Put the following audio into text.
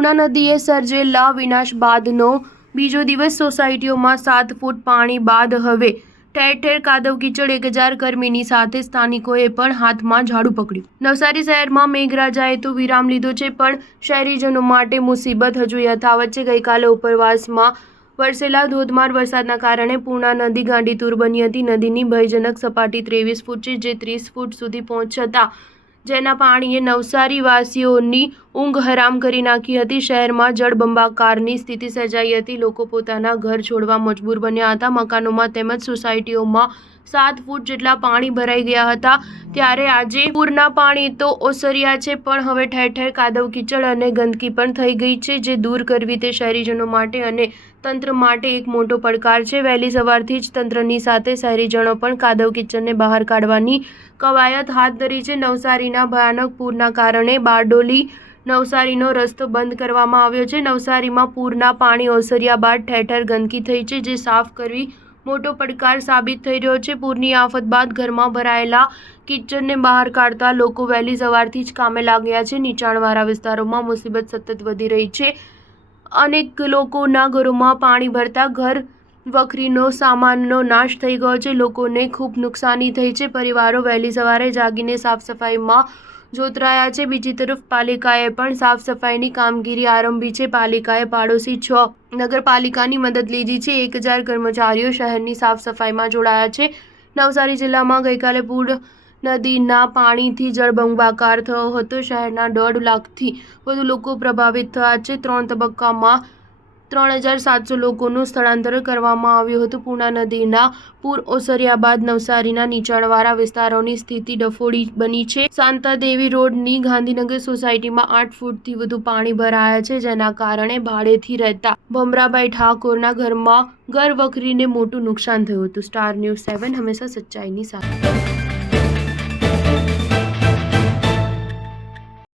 પૂર્ણા નદીએ સર્જેલા વિનાશ બાદનો બીજો દિવસ સોસાયટીઓમાં 7 ફૂટ પાણી બાદ હવે ઠેર ઠેર કાદવ કીચડ 1000 કર્મીની સાથે સ્થાનિકોએ પણ હાથમાં ઝાડુ પકડ્યું। નવસારી શહેરમાં મેઘરાજાએ તો વિરામ લીધો છે, પણ શહેરીજનો માટે મુસીબત હજુ યથાવત છે। ગઈકાલે ઉપરવાસમાં વરસેલા ધોધમાર વરસાદના કારણે પૂર્ણા નદી ગાંડીતુર બની હતી। નદીની ભયજનક સપાટી 23 ફૂટ છે, જે 30 ફૂટ સુધી પહોંચતા જેના પાણીએ નવસારીવાસીઓની ઊંઘ હરામ કરી નાખી હતી। શહેરમાં જળબંબાકારની સ્થિતિ સર્જાઈ હતી। લોકો પોતાના ઘર છોડવા મજબૂર બન્યા હતા। મકાનોમાં તેમજ સોસાયટીઓમાં 7 ફૂટ જેટલા પાણી ભરાઈ ગયા હતા। ત્યારે આજે પૂરના પાણી તો ઓસર્યા છે, પણ હવે ઠેર ઠેર કાદવ કીચડ અને ગંદકી પણ થઈ ગઈ છે, જે દૂર કરવી તે શહેરીજનો માટે અને તંત્ર માટે એક મોટો પડકાર છે। વહેલી સવારથી જ તંત્રની સાથે શહેરીજનો પણ કાદવ કીચડને બહાર કાઢવાની કવાયત હાથ ધરી છે। નવસારીના ભયાનક પૂરના કારણે બારડોલી નવસારીનો રસ્તો બંધ કરવામાં આવ્યો છે। નવસારીમાં પૂરના પાણી ઓસર્યા બાદ ઠેર ઠેર ગંદકી થઈ છે, જે સાફ કરવી મોટો પડકાર સાબિત થઈ રહ્યો છે। પૂરની આફત બાદ ઘરમાં ભરાયેલા કીચડને બહાર કાઢતા લોકો વહેલી સવારથી જ કામે લાગ્યા છે। નીચાણવાળા વિસ્તારોમાં મુસીબત સતત વધી રહી છે। અનેક લોકોના ઘરોમાં પાણી ભરતા ઘર વખરીનો સામાનનો નાશ થઈ ગયો છે। લોકોને ખૂબ નુકસાની થઈ છે। પરિવારો વહેલી સવારે જાગીને સાફ સફાઈમાં જોતરાયા છે। બીજી તરફ પાલિકાએ પણ સાફ સફાઈની કામગીરી આરંભી છે। પાલિકાએ પાડોશી 6 નગરપાલિકાની મદદ લીધી છે। 1000 કર્મચારીઓ શહેરની સાફ સફાઈમાં જોડાયા છે। નવસારી જિલ્લામાં ગઈકાલે પૂર્ણ નદીના પાણીથી જળબંબાકાર થયો હતો। શહેરના 1.5 લાખથી વધુ લોકો પ્રભાવિત થયા છે। 3 તબક્કામાં 3700 લોકોનું સ્થળાંતર કરવામાં આવ્યું હતું। પૂર્ણા નદીના પૂર ઓસર્યા બાદ નવસારીના નીચાણવાળા વિસ્તારોની સ્થિતિ ડફોડી બની છે। શાંતાદેવી રોડની ગાંધીનગર સોસાયટીમાં 8 ફૂટથી વધુ પાણી ભરાયા છે, જેના કારણે ભાડેથી રહેતા ભમરાભાઈ ઠાકોરના ઘરમાં ઘર વખરીને મોટું નુકસાન થયું હતું। સ્ટાર ન્યૂઝ 7 હંમેશા સચ્ચાઈની સાથે।